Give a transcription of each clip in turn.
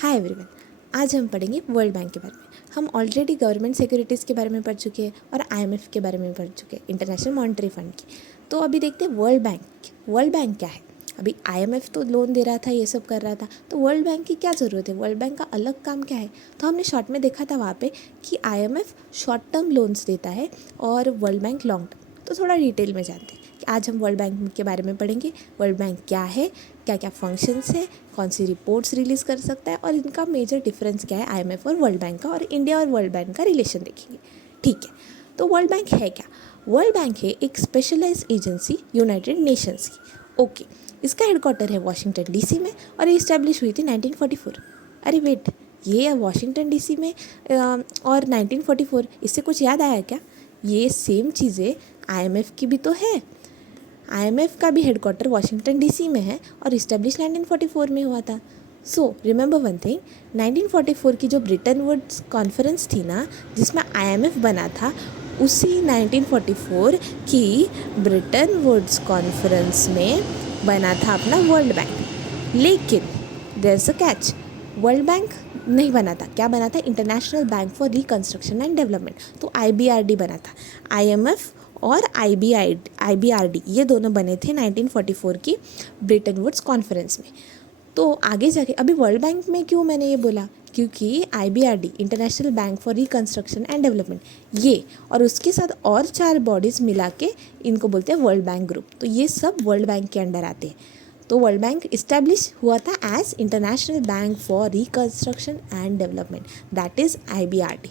Hi everyone, आज हम पढ़ेंगे वर्ल्ड बैंक के बारे में। हम ऑलरेडी गवर्नमेंट सिक्योरिटीज़ के बारे में पढ़ चुके हैं और आईएमएफ के बारे में पढ़ चुके हैं, इंटरनेशनल मॉनेटरी फंड की। तो अभी देखते हैं वर्ल्ड बैंक। वर्ल्ड बैंक क्या है? अभी आईएमएफ तो लोन दे रहा था, ये सब कर रहा था, तो वर्ल्ड बैंक की क्या ज़रूरत है? वर्ल्ड बैंक का अलग काम क्या है? तो हमने शॉर्ट में देखा था वहाँ पे कि आईएमएफ शॉर्ट टर्म लोन्स देता है और वर्ल्ड बैंक लॉन्ग टर्म। तो थोड़ा डिटेल में जानते हैं कि आज हम वर्ल्ड बैंक के बारे में पढ़ेंगे। वर्ल्ड बैंक क्या है, क्या क्या फंक्शंस है, कौन सी रिपोर्ट्स रिलीज़ कर सकता है और इनका मेजर डिफरेंस क्या है आईएमएफ और वर्ल्ड बैंक का, और इंडिया और वर्ल्ड बैंक का रिलेशन देखेंगे। ठीक है, तो वर्ल्ड बैंक है क्या? वर्ल्ड बैंक है एक स्पेशलाइज्ड एजेंसी यूनाइटेड नेशंस की। ओके, इसका हेडक्वार्टर है वॉशिंगटन डीसी में और ये इस्टेब्लिश हुई थी 1944। अरे वेट, ये वॉशिंगटन डीसी में और 1944, इससे कुछ याद आया क्या? ये सेम चीज़ें आईएमएफ की भी तो है। आईएमएफ का भी हेडक्वार्टर वॉशिंगटन डीसी में है और इस्टेब्लिश 1944 में हुआ था। सो रिमेंबर वन थिंग, 1944 की जो ब्रिटन वुड्स कॉन्फ्रेंस थी ना, जिसमें आईएमएफ बना था, उसी 1944 की ब्रिटन वुड्स कॉन्फ्रेंस में बना था अपना वर्ल्ड बैंक। लेकिन there is a catch, world bank नहीं बना था। क्या बना था? International bank for reconstruction and development, तो आईबीआरडी बना था। आईएमएफ और आईबीआरडी ये दोनों बने थे 1944 की ब्रिटन वुड्स कॉन्फ्रेंस में। तो आगे जाके अभी वर्ल्ड बैंक में क्यों मैंने ये बोला, क्योंकि IBRD international bank for reconstruction and development, ये और उसके साथ और 4 बॉडीज़ मिला के इनको बोलते हैं वर्ल्ड बैंक ग्रुप। तो ये सब वर्ल्ड बैंक के अंडर आते हैं। तो वर्ल्ड बैंक इस्टेब्लिश हुआ था as international bank for reconstruction and development, that is IBRD.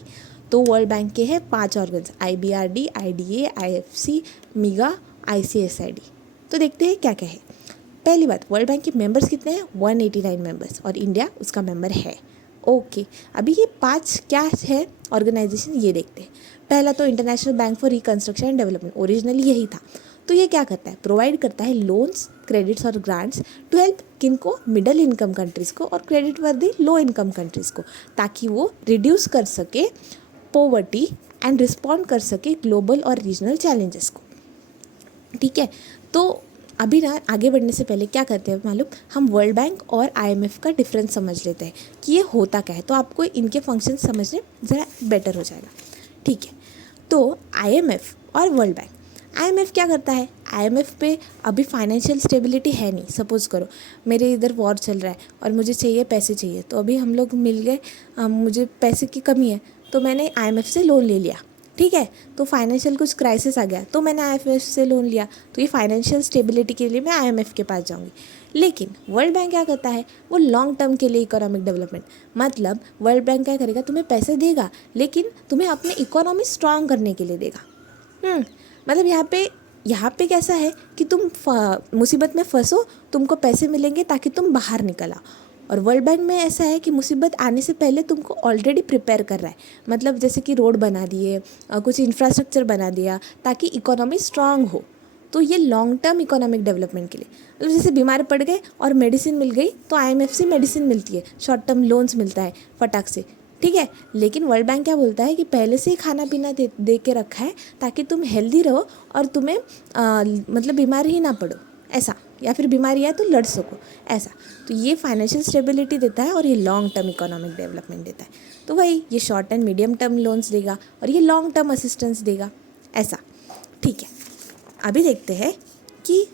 तो वर्ल्ड बैंक के हैं 5 organs, IBRD, IDA, IFC, MIGA, ICSID. तो देखते हैं क्या क्या है। पहली बात, वर्ल्ड बैंक के मेंबर्स कितने हैं? 189 मेंबर्स, और इंडिया उसका मेंबर है। ओके, अभी ये 5 क्या है ऑर्गेनाइजेशन, ये देखते हैं। पहला तो international bank for reconstruction and development, originally यही था। तो ये क्या करता है? प्रोवाइड करता है लोन्स, क्रेडिट्स और ग्रांट्स टू हेल्प किनको? मिडिल इनकम कंट्रीज़ को और क्रेडिट वर्दी लो इनकम कंट्रीज़ को, ताकि वो रिड्यूस कर सके पॉवर्टी एंड रिस्पॉन्ड कर सके ग्लोबल और रीजनल चैलेंजेस को। ठीक है, तो अभी ना आगे बढ़ने से पहले क्या करते हैं मालूम, हम वर्ल्ड बैंक और आईएमएफ का डिफरेंस समझ लेते हैं कि ये होता क्या है, तो आपको इनके फंक्शन समझने ज़रा बेटर हो जाएगा। ठीक है, तो आईएमएफ और वर्ल्ड बैंक, आईएमएफ क्या करता है? आईएमएफ पे अभी फाइनेंशियल स्टेबिलिटी है नहीं। सपोज़ करो मेरे इधर वॉर चल रहा है और मुझे चाहिए, पैसे चाहिए, तो अभी हम लोग मिल गए, मुझे पैसे की कमी है, तो मैंने आईएमएफ से लोन ले लिया। ठीक है, तो फाइनेंशियल कुछ क्राइसिस आ गया तो मैंने आईएमएफ से लोन लिया, तो ये फाइनेंशियल स्टेबिलिटी के लिए मैं आईएमएफ के पास जाऊंगी। लेकिन वर्ल्ड बैंक क्या करता है? वो लॉन्ग टर्म के लिए इकोनॉमिक डेवलपमेंट, मतलब वर्ल्ड बैंक क्या करेगा? तुम्हें पैसे देगा, लेकिन तुम्हें अपने इकोनॉमी स्ट्रांग करने के लिए देगा। मतलब यहाँ पे कैसा है कि तुम मुसीबत में फंसो, तुमको पैसे मिलेंगे ताकि तुम बाहर निकल आओ। और वर्ल्ड बैंक में ऐसा है कि मुसीबत आने से पहले तुमको ऑलरेडी प्रिपेयर कर रहा है, मतलब जैसे कि रोड बना दिए, कुछ इंफ्रास्ट्रक्चर बना दिया ताकि इकोनॉमी स्ट्रांग हो। तो ये लॉन्ग टर्म इकोनॉमिक डेवलपमेंट के लिए, मतलब जैसे बीमार पड़ गए और मेडिसिन मिल गई तो आईएमएफ से मेडिसिन मिलती है, शॉर्ट टर्म लोन्स मिलता है फटाक से। ठीक है, लेकिन वर्ल्ड बैंक क्या बोलता है कि पहले से ही खाना पीना दे के रखा है ताकि तुम हेल्दी रहो और तुम्हें मतलब बीमार ही ना पड़ो, ऐसा, या फिर बीमारी आए तो लड़ सको, ऐसा। तो ये फाइनेंशियल स्टेबिलिटी देता है और ये लॉन्ग टर्म इकोनॉमिक डेवलपमेंट देता है। तो वही ये short and medium term loans देगा और ये लॉन्ग टर्म असिस्टेंस देगा, ऐसा। ठीक है, अभी देखते हैं कि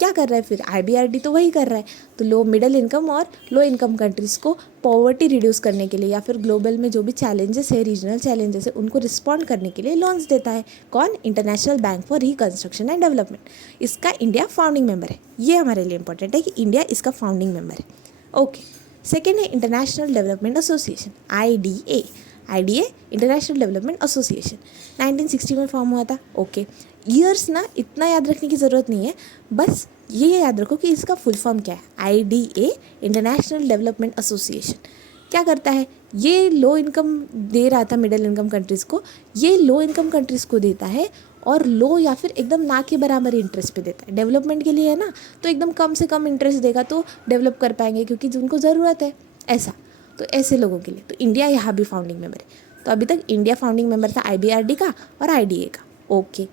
क्या कर रहा है फिर आईबीआरडी, तो वही कर रहा है। तो लो मिडिल इनकम और लो इनकम कंट्रीज़ को पॉवर्टी रिड्यूस करने के लिए या फिर ग्लोबल में जो भी चैलेंजेस है, रीजनल चैलेंजेस है, उनको रिस्पॉन्ड करने के लिए लोन्स देता है। कौन? International bank for reconstruction and development. इसका इंडिया फाउंडिंग मेंबर है। ये हमारे लिए इंपॉर्टेंट है कि इंडिया इसका फाउंडिंग मेंबर है। ओके, सेकेंड है international development association, IDA. IDA international development association 1960 में फॉर्म हुआ था। ओके, ईयर्स ना इतना याद रखने की ज़रूरत नहीं है, बस ये याद रखो कि इसका फुल फॉर्म क्या है। आईडीए इंटरनेशनल डेवलपमेंट एसोसिएशन क्या करता है? ये लो इनकम दे रहा था मिडिल इनकम कंट्रीज़ को, ये लो इनकम कंट्रीज़ को देता है और लो या फिर एकदम ना के बराबर इंटरेस्ट पे देता है। डेवलपमेंट के लिए है ना, तो एकदम कम से कम इंटरेस्ट देगा तो डेवलप कर पाएंगे, क्योंकि जिनको ज़रूरत है, ऐसा। तो ऐसे लोगों के लिए तो इंडिया यहाँ भी फाउंडिंग मेंबर है। तो अभी तक इंडिया फाउंडिंग मेंबर था आईबीआरडी का और आईडीए का। ओके,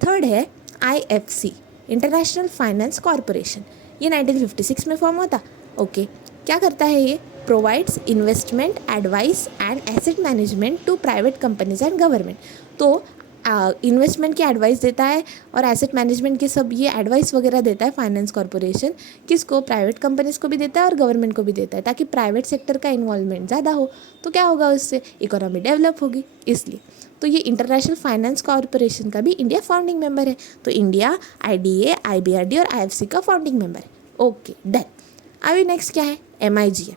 थर्ड है आईएफसी, इंटरनेशनल फाइनेंस कॉरपोरेशन। ये 1956 में फॉर्म हुआ था। ओके, क्या करता है ये? Provides investment advice and asset management to private companies and government. तो इन्वेस्टमेंट की एडवाइस देता है और एसेट मैनेजमेंट के सब ये एडवाइस वगैरह देता है फाइनेंस कॉरपोरेशन। किसको? प्राइवेट कंपनीज को भी देता है और गवर्नमेंट को भी देता है, ताकि प्राइवेट सेक्टर का इन्वॉल्वमेंट ज़्यादा हो। तो क्या होगा? उससे इकोनॉमी डेवलप होगी। इसलिए तो ये इंटरनेशनल फाइनेंस कॉरपोरेशन का भी इंडिया फाउंडिंग मेंबर है। तो इंडिया IDA, IBRD और IFC का फाउंडिंग मेंबर है। Okay, done. अभी नेक्स्ट क्या है? MIGA।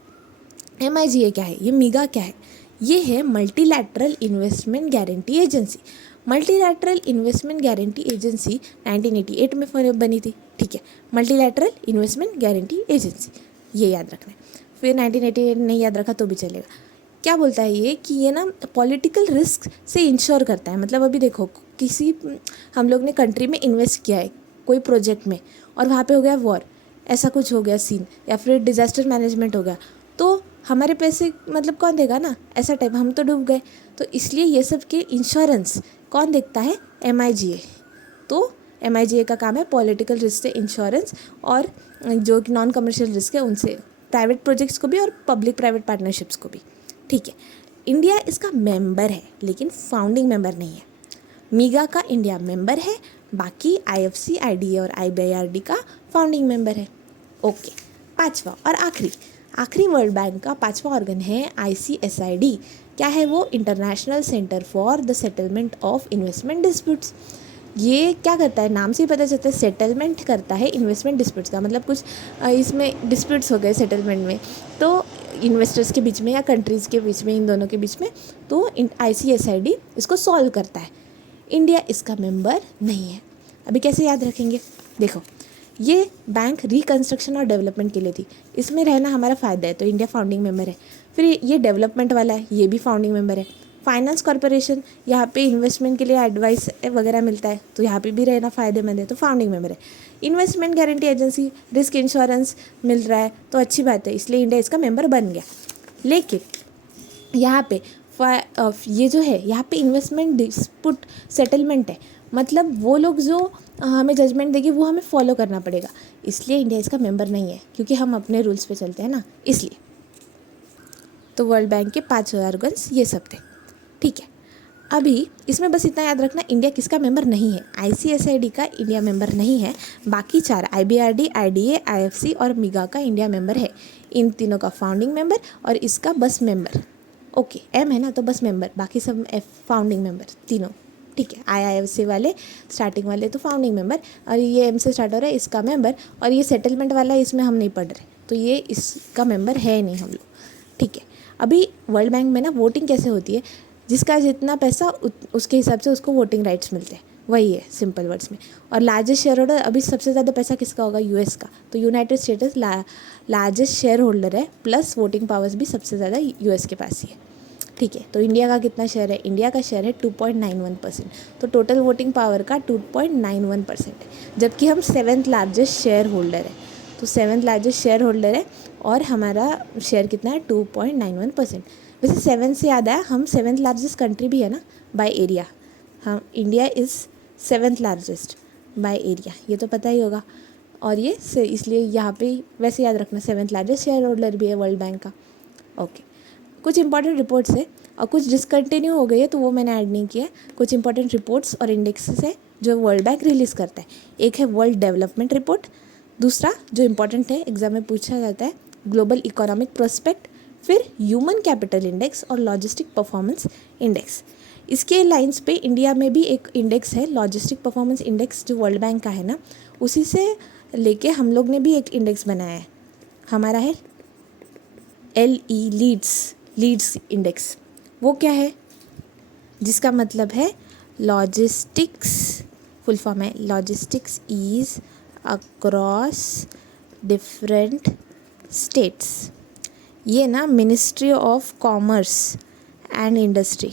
MIGA क्या है? ये मीगा क्या है? ये है multilateral investment guarantee agency. Multilateral investment guarantee agency 1988 में बनी थी। ठीक है, मल्टीलैटरल इन्वेस्टमेंट गारंटी एजेंसी, ये याद रखना है। फिर 1988 नहीं याद रखा तो भी चलेगा। क्या बोलता है ये कि ये ना पॉलिटिकल रिस्क से इंश्योर करता है। मतलब अभी देखो, किसी हम लोग ने कंट्री में इन्वेस्ट किया है कोई प्रोजेक्ट में और वहाँ पे हो गया वॉर, ऐसा कुछ हो गया सीन, या फिर डिज़ास्टर मैनेजमेंट हो गया, तो हमारे पैसे मतलब कौन देगा ना, ऐसा टाइप, हम तो डूब गए। तो इसलिए ये सब के इंश्योरेंस कौन देखता है? MIGA। तो MIGA का काम है पॉलिटिकल रिस्क से इंश्योरेंस, और जो नॉन कमर्शियल रिस्क है उनसे, प्राइवेट प्रोजेक्ट्स को भी और पब्लिक प्राइवेट पार्टनरशिप्स को भी। ठीक है, इंडिया इसका मेंबर है लेकिन फाउंडिंग मेंबर नहीं है। मीगा का इंडिया मेंबर है, बाकी IFC, IDA और IBRD का फाउंडिंग मेंबर है। ओके, पांचवा और आखिरी वर्ल्ड बैंक का पांचवा ऑर्गन है ICSID। क्या है वो? International centre for the settlement of investment disputes. ये क्या करता है? नाम से ही पता चलता है, सेटलमेंट करता है इन्वेस्टमेंट डिस्प्यूट्स का। मतलब कुछ इसमें डिस्प्यूट्स हो गए सेटलमेंट में, तो इन्वेस्टर्स के बीच में या कंट्रीज़ के बीच में, इन दोनों के बीच में, तो ICSID इसको सॉल्व करता है। इंडिया इसका मेंबर नहीं है। अभी कैसे याद रखेंगे? देखो, ये बैंक रिकन्स्ट्रक्शन और डेवलपमेंट के लिए थी, इसमें रहना हमारा फ़ायदा है, तो इंडिया फाउंडिंग मेंबर है। फिर ये डेवलपमेंट वाला है, ये भी फाउंडिंग मेंबर है। फाइनेंस कॉरपोरेशन, यहाँ पे इन्वेस्टमेंट के लिए एडवाइस वगैरह मिलता है, तो यहाँ पे भी रहना फ़ायदेमंद है, तो फाउंडिंग मेंबर है। Investment guarantee agency, risk insurance मिल रहा है, तो अच्छी बात है, इसलिए इंडिया इसका मेंबर बन गया। लेकिन यहाँ पे ये जो है, यहाँ पे इन्वेस्टमेंट डिस्प्यूट सेटलमेंट है, मतलब वो लोग जो हमें जजमेंट देगी वो हमें फॉलो करना पड़ेगा, इसलिए इंडिया इसका मेंबर नहीं है, क्योंकि हम अपने रूल्स पे चलते हैं ना, इसलिए। तो वर्ल्ड बैंक के 5 ऑर्गन्स ये सब थे। ठीक है, अभी इसमें बस इतना याद रखना, इंडिया किसका मेंबर नहीं है? ICSID का इंडिया मेंबर नहीं है। बाकी 4 IBRD, IDA, IFC और मीगा का इंडिया मेंबर है। इन तीनों का फाउंडिंग मेंबर और इसका बस मेंबर। ओके, M है ना, तो बस मेंबर, बाकी सब फाउंडिंग मेंबर तीनों। ठीक है, IFC वाले स्टार्टिंग वाले तो फाउंडिंग मेंबर, और ये M से स्टार्ट हो रहा है, इसका मेंबर, और ये सेटलमेंट वाला है, इसमें हम नहीं पढ़ रहे, तो ये इसका मेंबर है नहीं हम लोग। ठीक है, अभी वर्ल्ड बैंक में ना वोटिंग कैसे होती है? जिसका जितना पैसा उसके हिसाब से उसको वोटिंग राइट्स मिलते हैं, वही है सिंपल वर्ड्स में। और लार्जेस्ट शेयर होल्डर, अभी सबसे ज़्यादा पैसा किसका होगा? US का, तो United states largest share holder है, प्लस वोटिंग पावर्स भी सबसे ज़्यादा US के पास ही है। ठीक है, तो इंडिया का कितना शेयर है? इंडिया का शेयर है 2.91%, तो टोटल वोटिंग पावर का 2.91% है, जबकि हम 7th लार्जेस्ट शेयर होल्डर है। तो 7th लार्जेस्ट शेयर होल्डर है और हमारा शेयर कितना है? 2.91%। वैसे 7 से याद आया, हम 7th लार्जेस्ट कंट्री भी है ना बाय एरिया। हम India is 7th largest by area, ये तो पता ही होगा। और ये इसलिए यहाँ पे वैसे याद रखना, 7th लार्जेस्ट शेयर होल्डर भी है वर्ल्ड बैंक का। ओके, कुछ इंपॉर्टेंट रिपोर्ट्स है और कुछ डिसकंटिन्यू हो गई है, तो वो मैंने ऐड नहीं किया। कुछ इंपॉर्टेंट रिपोर्ट्स और इंडेक्सेस है जो वर्ल्ड बैंक रिलीज़ करता है। एक है वर्ल्ड डेवलपमेंट रिपोर्ट, दूसरा जो इंपॉर्टेंट है एग्जाम में पूछा जाता है, ग्लोबल इकोनॉमिक प्रोस्पेक्ट, फिर ह्यूमन कैपिटल इंडेक्स और लॉजिस्टिक परफॉर्मेंस इंडेक्स। इसके लाइंस पे इंडिया में भी एक इंडेक्स है, लॉजिस्टिक परफॉर्मेंस इंडेक्स, जो वर्ल्ड बैंक का है ना, उसी से लेके हम लोग ने भी एक इंडेक्स बनाया है, हमारा है LE लीड्स इंडेक्स। वो क्या है? जिसका मतलब है लॉजिस्टिक्स, फुल फॉर्म है logistics ease across different states. ये ना ministry of commerce and industry,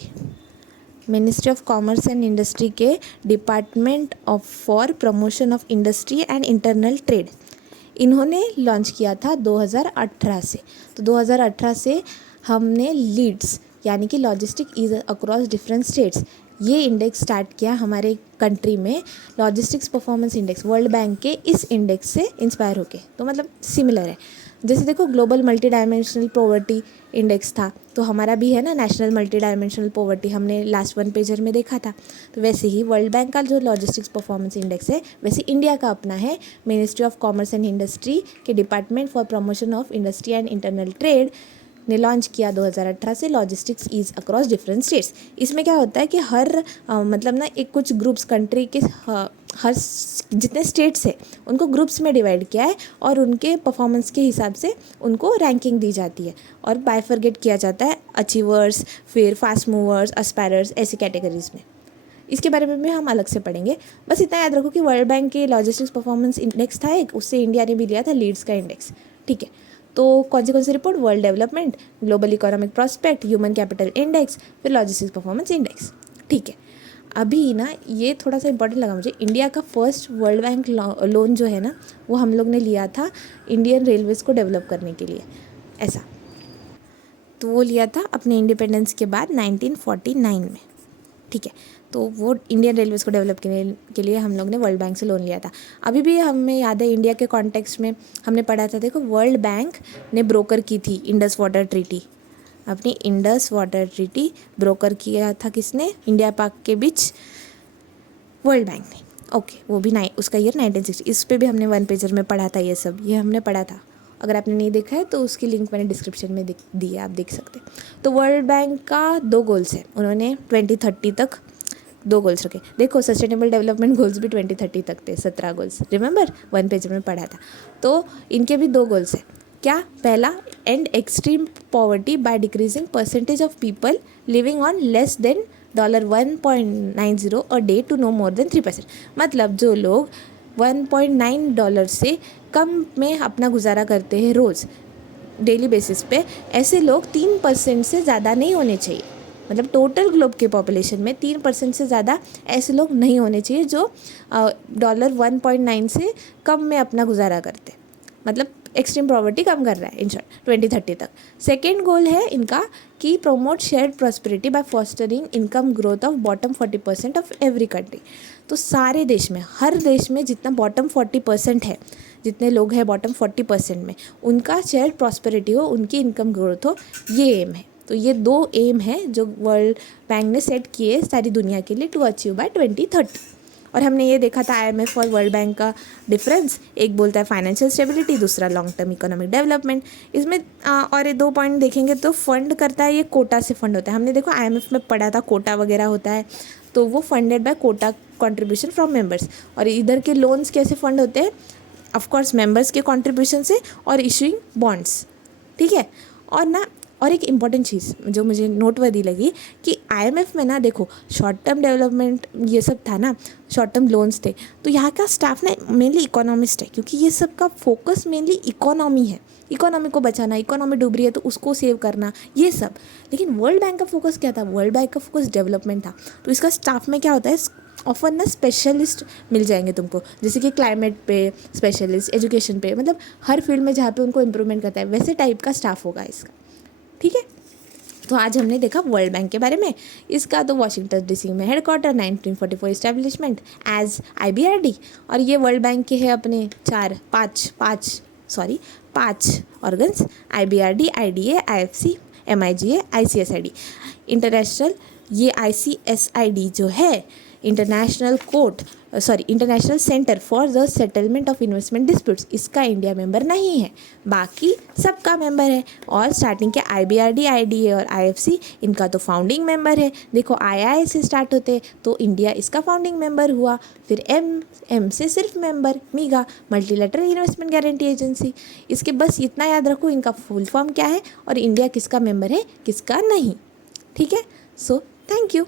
ministry of commerce and industry के department of for promotion of industry and internal trade, इन्होंने लॉन्च किया था 2018 से। तो 2018 से हमने लीड्स यानी कि logistic is across different states, ये इंडेक्स स्टार्ट किया हमारे कंट्री में, logistics performance index, world bank के इस इंडेक्स से इंस्पायर होके, तो मतलब सिमिलर है। जैसे देखो global multi dimensional poverty index था, तो हमारा भी है ना नेशनल मल्टी डायमेंशनल पॉवर्टी, हमने लास्ट 1 पेजर में देखा था। तो वैसे ही वर्ल्ड बैंक का जो लॉजिस्टिक्स परफॉर्मेंस इंडेक्स है, वैसे इंडिया का अपना है। Ministry of commerce and industry के department for promotion of industry and internal trade ने लॉन्च किया 2018 से logistics ease across different states. इसमें क्या होता है कि हर मतलब ना एक कुछ ग्रुप्स कंट्री के हर जितने स्टेट्स हैं उनको ग्रुप्स में डिवाइड किया है और उनके परफॉर्मेंस के हिसाब से उनको रैंकिंग दी जाती है और बाइफरगेट किया जाता है अचीवर्स, फिर फास्ट मूवर्स, एस्पायरर्स, ऐसी कैटेगरीज में। इसके बारे में भी हम अलग से पढ़ेंगे। बस इतना याद रखो कि वर्ल्ड बैंक के लॉजिस्टिक्स परफॉर्मेंस इंडेक्स था एक, उससे इंडिया ने भी लिया था लीड्स का इंडेक्स। ठीक है, तो कौन सी report, world development, global economic prospect, human capital index, फिर लॉजिस्टिक्स परफॉर्मेंस इंडेक्स। ठीक है, अभी ना ये थोड़ा सा इंपॉर्टेंट लगा मुझे, इंडिया का फर्स्ट वर्ल्ड बैंक लोन जो है ना वो हम लोग ने लिया था इंडियन रेलवेज़ को डेवलप करने के लिए, ऐसा। तो वो लिया था अपने इंडिपेंडेंस के बाद 1949 में। ठीक है, तो वो इंडियन रेलवेज़ को डेवलप के लिए हम लोग ने वर्ल्ड बैंक से लोन लिया था। अभी भी हमें याद है इंडिया के कॉन्टेक्स्ट में हमने पढ़ा था, देखो वर्ल्ड बैंक ने ब्रोकर की थी इंडस वाटर ट्रीटी, अपनी इंडस वाटर ट्रीटी ब्रोकर किया था किसने, इंडिया पाक के बीच वर्ल्ड बैंक ने। ओके, वो भी उसका ईयर 1960। इस पे भी हमने 1 पेजर में पढ़ा था, ये सब ये हमने पढ़ा था। अगर आपने नहीं देखा है तो उसकी लिंक मैंने डिस्क्रिप्शन में दी है, आप देख सकते हैं। तो वर्ल्ड बैंक का 2 गोल्स हैं, उन्होंने 2030 तक 2 गोल्स रखे। देखो सस्टेनेबल डेवलपमेंट गोल्स भी 2030 तक थे, 17 गोल्स, रिमेंबर 1 पेज में पढ़ा था। तो इनके भी 2 गोल्स हैं। क्या, पहला, end extreme poverty by decreasing percentage of people living on less than $1.90 a day to no more than 3%। मतलब जो लोग $1.9 से कम में अपना गुजारा करते हैं रोज़ डेली बेसिस पे, ऐसे लोग 3% से ज़्यादा नहीं होने चाहिए। मतलब टोटल ग्लोब के पॉपुलेशन में 3% से ज़्यादा ऐसे लोग नहीं होने चाहिए जो $1.9 से कम में अपना गुजारा करते, मतलब एक्सट्रीम पॉवर्टी कम कर रहा है इन शॉर्ट 2030 तक। सेकेंड गोल है इनका कि promote shared prosperity by fostering income growth of bottom 40% of every country. तो सारे देश में, हर देश में जितना बॉटम 40% है, जितने लोग हैं बॉटम 40% में, उनका शेयर्ड प्रॉस्पेरिटी हो, उनकी इनकम ग्रोथ हो, ये एम है। तो ये 2 एम है जो वर्ल्ड बैंक ने सेट किए सारी दुनिया के लिए टू अचीव बाय 2030। और हमने ये देखा था IMF और वर्ल्ड बैंक का डिफरेंस, एक बोलता है फाइनेंशियल स्टेबिलिटी, दूसरा लॉन्ग टर्म इकोनॉमिक डेवलपमेंट। इसमें और ये 2 पॉइंट देखेंगे तो फंड करता है, ये कोटा से फंड होता है। हमने देखो IMF में पढ़ा था कोटा वगैरह होता है, तो वो funded by quota contribution from members. और इधर के लोन्स कैसे फंड होते हैं, ऑफकोर्स मेंबर्स के कंट्रीब्यूशन से और इशूइंग बॉन्ड्स। ठीक है, और एक इम्पॉर्टेंट चीज़ जो मुझे नोटवर्दी लगी कि IMF में ना देखो शॉर्ट टर्म डेवलपमेंट ये सब था ना, शॉर्ट टर्म लोन्स थे, तो यहाँ का स्टाफ ना मेनली इकोनॉमिस्ट है, क्योंकि ये सब का फोकस मेनली इकोनॉमी है, इकोनॉमी को बचाना, इकोनॉमी डूब रही है तो उसको सेव करना, ये सब। लेकिन वर्ल्ड बैंक का फोकस क्या था, वर्ल्ड बैंक का फोकस डेवलपमेंट था। तो इसका स्टाफ में क्या होता है, ऑफन ना स्पेशलिस्ट मिल जाएंगे तुमको, जैसे कि क्लाइमेट पे स्पेशलिस्ट, एजुकेशन पे, मतलब हर फील्ड में जहाँ पे उनको इम्प्रूवमेंट करता है वैसे टाइप का स्टाफ होगा इसका। ठीक है, तो आज हमने देखा वर्ल्ड बैंक के बारे में। इसका तो वाशिंगटन DC में हेडक्वार्टर, 1944 इस्टेब्लिशमेंट एज IBRD। और ये वर्ल्ड बैंक के है अपने 5 organs, IBRD, IDA, IFC, MIGA, ICSID। International, ये ICSID जो है international centre for the settlement of investment disputes, इसका इंडिया मेंबर नहीं है, बाकी सबका मेंबर है। और स्टार्टिंग के IBRD, IDA और IFC इनका तो फाउंडिंग मेंबर है। देखो II से स्टार्ट होते तो इंडिया इसका फाउंडिंग मेंबर हुआ, फिर M से सिर्फ member, मीगा, multilateral investment guarantee agency. इसके बस इतना याद रखो इनका फुल फॉर्म क्या है और इंडिया किसका मेंबर है किसका नहीं। ठीक है, सो थैंक यू।